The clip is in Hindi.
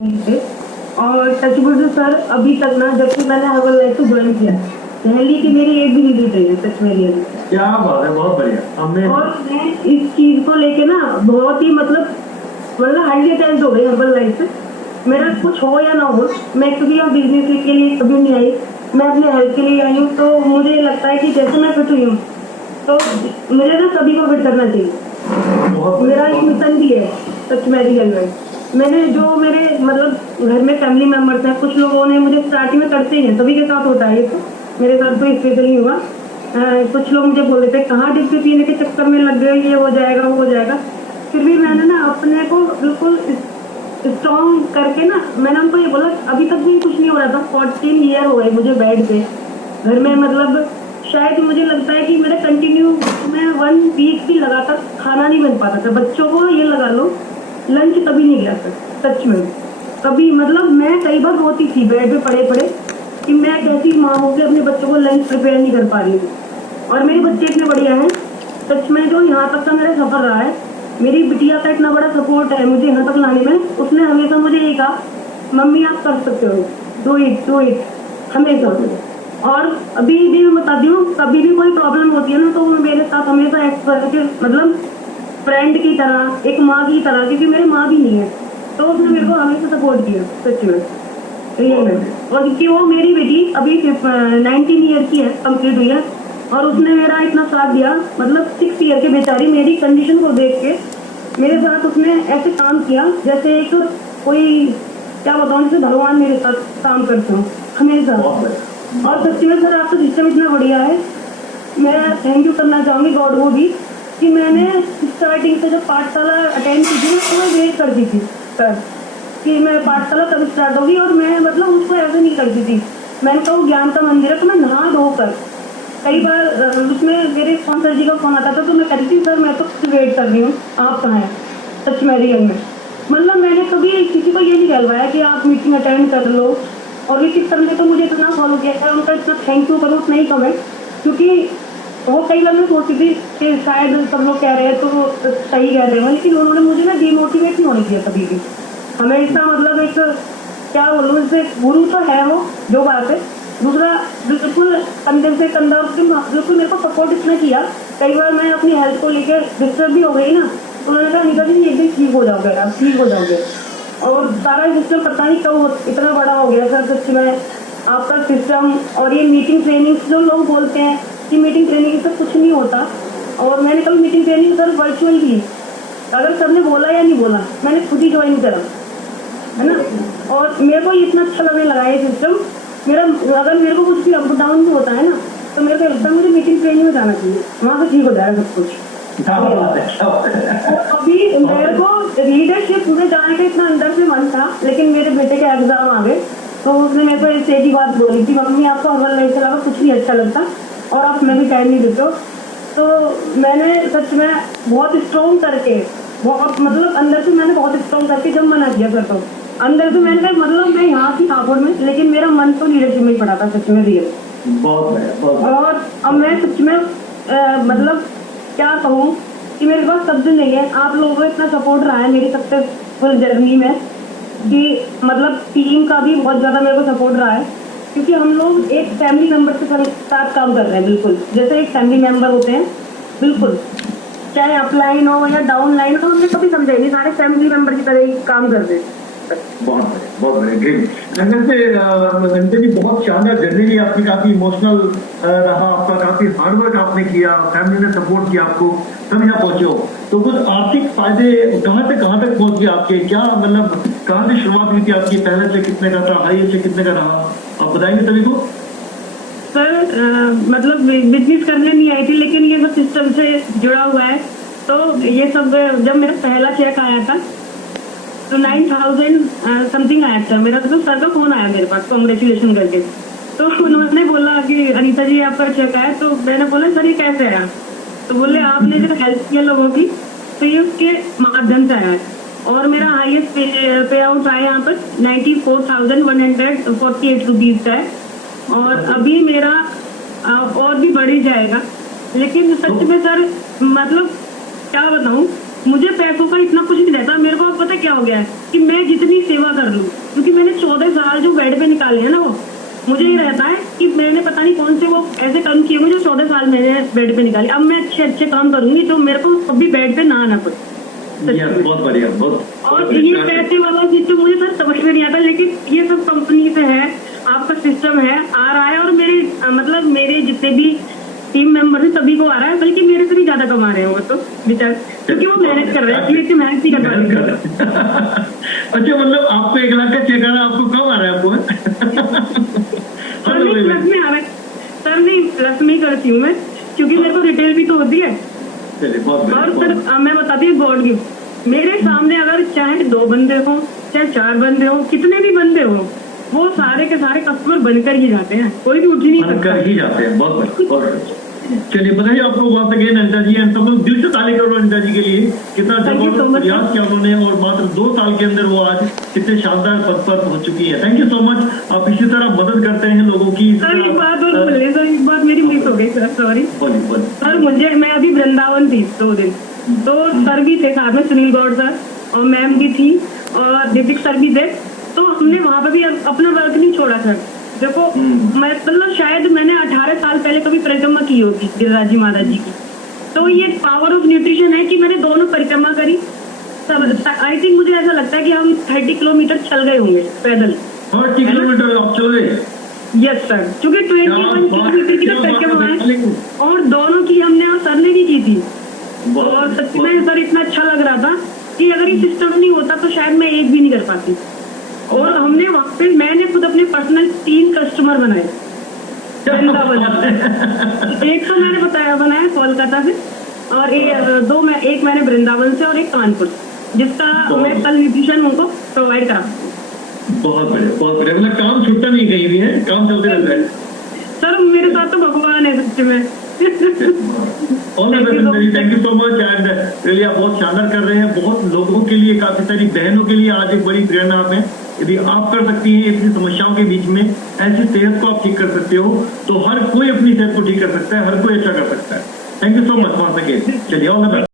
पे। और टचवुड सर अभी तक ना जब से मैंने हर्बल लाइफ को ज्वाइन किया पहली की मेरी एक भी नहीं बीत रही है सच में रियल। क्या बात है, बहुत बढ़िया। हमने और मैं इस चीज को लेके ना बहुत ही मतलब हाईली अटैच हो गई हर्बल लाइफ से। मेरा कुछ हो या ना हो, मैं क्योंकि अब बिजनेस के लिए कभी नहीं आई, मैं अपने हेल्थ के लिए आई हूँ। तो मुझे लगता है कि जैसे मैं फिट हुई हूँ तो मुझे ना सभी को फिट करना चाहिए। बहुत मेरा एक मिशन भी है सच में रियल में। मैंने जो मेरे मतलब घर में फैमिली मेंबर्स हैं, कुछ लोगों ने मुझे स्टार्टिंग में करते ही हैं, सभी के साथ होता है ये, तो मेरे साथ तो स्पेशली हुआ। कुछ लोग मुझे बोल रहे थे कहाँ डिप्टी पीने के चक्कर में लग गए, ये हो जाएगा वो हो जाएगा। फिर भी मैंने ना अपने को बिल्कुल स्ट्रॉन्ग करके ना मैंने उनको ये बोला, अभी तक भी कुछ नहीं हो रहा था। 14 ईयर हो गए मुझे बेड पे घर में, मतलब शायद मुझे लगता है कि मेरा कंटिन्यू मैं 1 वीक भी लगातार खाना नहीं बन पाता था। बच्चों को ये लगा लो लंच कभी नहीं गया था सच में कभी। मतलब मैं कई बार रोती थी बेड पे पड़े पड़े कि मैं कैसी माँ होकर अपने बच्चों को लंच प्रिपेयर नहीं कर पा रही हूँ। और मेरे बच्चे इतने बढ़िया हैं सच में, जो यहाँ तक का मेरा सफर रहा है, मेरी बिटिया का इतना बड़ा सपोर्ट है मुझे यहाँ तक लाने में। उसने हमेशा मुझे ये कहा, मम्मी आप कर सकते हो, डू इट हमेशा। और अभी भी मैं बताती हूँ, कभी भी कोई प्रॉब्लम होती है ना तो वो मेरे साथ हमेशा मतलब फ्रेंड की तरह, एक माँ की तरह, क्योंकि मेरी माँ भी नहीं है, तो उसने मेरे को हमेशा सपोर्ट किया सच में रियल में। और क्योंकि वो मेरी बेटी अभी 19 ईयर की है, कंप्लीट हुई है, और उसने मेरा इतना साथ दिया। मतलब 6 ईयर की बेचारी मेरी कंडीशन को देख के मेरे साथ उसने ऐसे काम किया जैसे एक कोई, क्या बताऊँ, जैसे भगवान मेरे साथ काम करते हो हमेशा। और सच्ची में सर आपका सिस्टम इतना बढ़िया है, मैं थैंक यू करना चाहूँगी गॉड को भी कि मैंने स्टार्टिंग से जब पाठशाला अटेंड की थी तो मैं वेट करती थी सर कि मैं पाठशाला कब स्टार्ट होगी। और मैं मतलब उसको ऐसे नहीं करती थी, मैंने कहा वो ज्ञान का मंदिर है तो मैं नहा धोकर, कई बार उसमें मेरे स्पॉन्सर जी का फोन आता था तो मैं कहती थी सर मैं तो वेट कर रही हूँ, आप कहाँ हैं सच में रियल में। मतलब मैंने कभी किसी को ये नहीं कहलवाया कि आप मीटिंग अटेंड कर लो। और ये किस तरह से तो मुझे इतना फॉलो किया है, उनका इतना थैंक यू करो उतना ही कम है, क्योंकि वो कई बार मैं सोचती थी कि शायद सब लोग कह रहे हैं तो सही कह रहे हो, लेकिन उन्होंने मुझे ना डिमोटिवेट नहीं होने दिया कभी भी हमेशा। मतलब एक क्या बोलूँ, इससे गुरु तो है वो जो बात है, दूसरा बिल्कुल कंधे से कंधा बिल्कुल मेरे को सपोर्ट इतना किया। कई बार मैं अपनी हेल्थ को लेकर डिस्टर्ब भी हो गई ना, उन्होंने कहा निका जी एक दिन ठीक हो जाओगे, आप ठीक हो जाओगे। और सारा सिस्टम पता नहीं कब इतना बड़ा हो गया सर सच में आपका सिस्टम। और ये मीटिंग ट्रेनिंग जो लोग बोलते हैं कि मीटिंग ट्रेनिंग से कुछ नहीं होता, और मैंने कभी मीटिंग ट्रेनिंग सर वर्चुअल की, अगर सर ने बोला या नहीं बोला मैंने खुद ही ज्वाइन करा है ना। और मेरे को इतना अच्छा लगने लगा ये सिस्टम मेरा। अगर मेरे को कुछ भी अप डाउन भी होता है ना तो मेरे को लगता है मुझे मीटिंग ट्रेनिंग में जाना चाहिए, वहाँ से ठीक हो जाएगा सब कुछ। अभी मेरे को लीडरशिप में जाने का इतना अंदर से मन था, लेकिन मेरे बेटे के एग्जाम आ गए तो उसने मेरे को एक ही बात बोली कि मम्मी आपको हर्बल लाइफ के अलावा कुछ नहीं अच्छा लगता और आप हमें भी टाइम नहीं देते हो। तो मैंने सच में बहुत स्ट्रॉन्ग करके, बहुत मतलब अंदर से मैंने बहुत स्ट्रॉन्ग करके जब मना किया सर, तो अंदर से मैंने कहा मतलब मैं यहाँ थी हापुड़ में, लेकिन मेरा मन तो लीडरशिप में ही पड़ा था सच में रियल। बहुत। और अब मैं सच में मतलब क्या कहूँ कि मेरे पास शब्द नहीं है, आप लोगों का इतना सपोर्ट रहा है मेरी सक्सेसफुल जर्नी में कि मतलब टीम का भी बहुत ज़्यादा मेरे को सपोर्ट रहा है, क्योंकि हम लोग एक फैमिली मेंबर के साथ काम कर रहे हैं, बिल्कुल जैसे एक फैमिली मेंबर होते हैं, बिल्कुल चाहे अपलाइन हो या डाउन लाइन हो, हमने कभी समझा नहीं, सारे फैमिली मेंबर की तरह ही काम कर रहे हैं। बहुत बढ़िया ग्रेट। अंदर से बहुत शानदार जर्नी रही आपकी, काफी इमोशनल रहा आपका, काफी हार्डवर्क आपने किया, फैमिली ने सपोर्ट किया आपको, तब यहाँ पहुंचे हो। तो कुछ आर्थिक फायदे कहाँ तक पहुंच गए आपके, क्या मतलब कहाँ से शुरुआत हुई थी आपकी, पहले से कितने का था, हाई से कितने का रहा, आप बताएंगे सभी को। सर मतलब बिजनेस करने नहीं आई थी, लेकिन ये सब सिस्टम से जुड़ा हुआ है। तो ये सब जब मेरा पहला चेक आया था तो 9000 समथिंग आया था मेरा, तो सर का फोन आया मेरे पास कॉन्ग्रेचुलेशन करके। तो उन्होंने बोला कि अनीता जी आपका चेक आया, तो मैंने बोला सर ये कैसे आया, तो बोले आपने जो हेल्प किया लोगों की तो ये उसके माध्यम से आया है। और मेरा हाईएस्ट पे आउट आया यहाँ पर 94,148 रुपीज का है, और अभी मेरा और भी बढ़ ही जाएगा। लेकिन सच में सर मतलब क्या बताऊँ, मुझे पैसों का इतना कुछ नहीं रहता। मेरे को अब पता क्या हो गया है कि मैं जितनी सेवा कर लूं, क्योंकि मैंने 14 साल जो बेड पे निकाले हैं ना, वो मुझे ये रहता है कि मैंने पता नहीं कौन से वो ऐसे काम किए मुझे 14 साल मैंने बेड पे निकाले। अब मैं अच्छे अच्छे काम करूंगी तो मेरे को कभी बेड पे ना आना पड़े। बहुत बढ़िया, बहुत और ये पैसे वाला सिस्टम मुझे सर समझ में नहीं आता, लेकिन ये सब कंपनी से है, आपका सिस्टम है, आ रहा है। और मेरे मतलब मेरे जितने भी टीम मेंबर है सभी को आ रहा है, बल्कि मेरे से भी ज्यादा कमा रहे हैं वो तो बेचारे, क्योंकि वो मेहनत कर रहे हैं, इसलिए मेहनत ही कर रहे हैं। अच्छा, मतलब आपको 1 लाख का चेक आ रहा है, आपको कब आ रहा है आपको? सर नहीं प्लस में आ रहा है, सर नहीं प्लस में ही करती हूँ मैं, क्योंकि मेरे को रिटेल भी तो होती है। और सर मैं बताती हूँ गॉड गिफ्ट, मेरे सामने अगर चाहे 2 बंदे हो चाहे 4 बंदे हो, कितने भी बंदे हो, वो सारे के सारे कस्टमर बनकर ही जाते हैं, कोई भी उठ ही नहीं सकता। बनकर ही जाते हैं। बहुत चलिए, बताइए आपको वहां से अनिता जी, एंड सब लोग दिल से ताली करो अनिता जी के लिए, कितना जबरदस्त प्रयास किया उन्होंने और मात्र 2 साल के अंदर वो आज कितने शानदार पद पर पहुंच चुकी है। Thank you so much. आप इसी तरह मदद करते हैं लोगों की। सर एक बात और बोलिए सर, एक बात मेरी मिस हो गई सर, सॉरी। बोलिए। सर मुझे, मैं अभी वृंदावन थी 2 दिन, तो सर भी थे साथ में, सुनील गौड़ सर और मैम भी थी और दीपिक सर भी थे, तो हमने वहां पर भी अपना वर्क नहीं छोड़ा सर। देखो मैं मतलब शायद मैंने 18 साल पहले कभी परिक्रमा की होगी गिरिराज जी महाराज जी की, तो ये पावर ऑफ न्यूट्रिशन है कि मैंने दोनों परिक्रमा करी। आई थिंक मुझे ऐसा लगता है कि हम 30 किलोमीटर चल गए होंगे पैदल। 30 किलोमीटर आप चल गए? यस सर, क्योंकि 21 किलोमीटर की तो परिक्रमा है और दोनों की हमने और सर ने भी की थी। और सच में सर इतना अच्छा लग रहा था कि अगर ये सिस्टम नहीं होता तो शायद मैं एक भी नहीं कर पाती। और हमने वहाँ पे, मैंने खुद अपने पर्सनल 3 कस्टमर बनाए वृंदावन। एक तो मैंने बनाया कोलकाता से, और एक मैंने वृंदावन से और एक कानपुर, जिसका मैं कल न्यूट्रिशन उनको प्रोवाइड करा। बहुत बढ़िया। मतलब काम छुट्टा नहीं कहीं भी है, काम चलते रहता है सर। मेरे साथ तो भगवान है सच्चे में। Thank you so much. And really आप बहुत शानदार कर रहे हैं, बहुत लोगों के लिए, काफी सारी बहनों के लिए आज एक बड़ी प्रेरणा आप हैं। यदि आप कर सकती हैं इतनी समस्याओं के बीच में ऐसी सेहत को आप ठीक कर सकते हो, तो हर कोई अपनी सेहत को ठीक कर सकता है, हर कोई अच्छा कर सकता है। थैंक यू सो मच वहां से। चलिए ऑल द बेस्ट।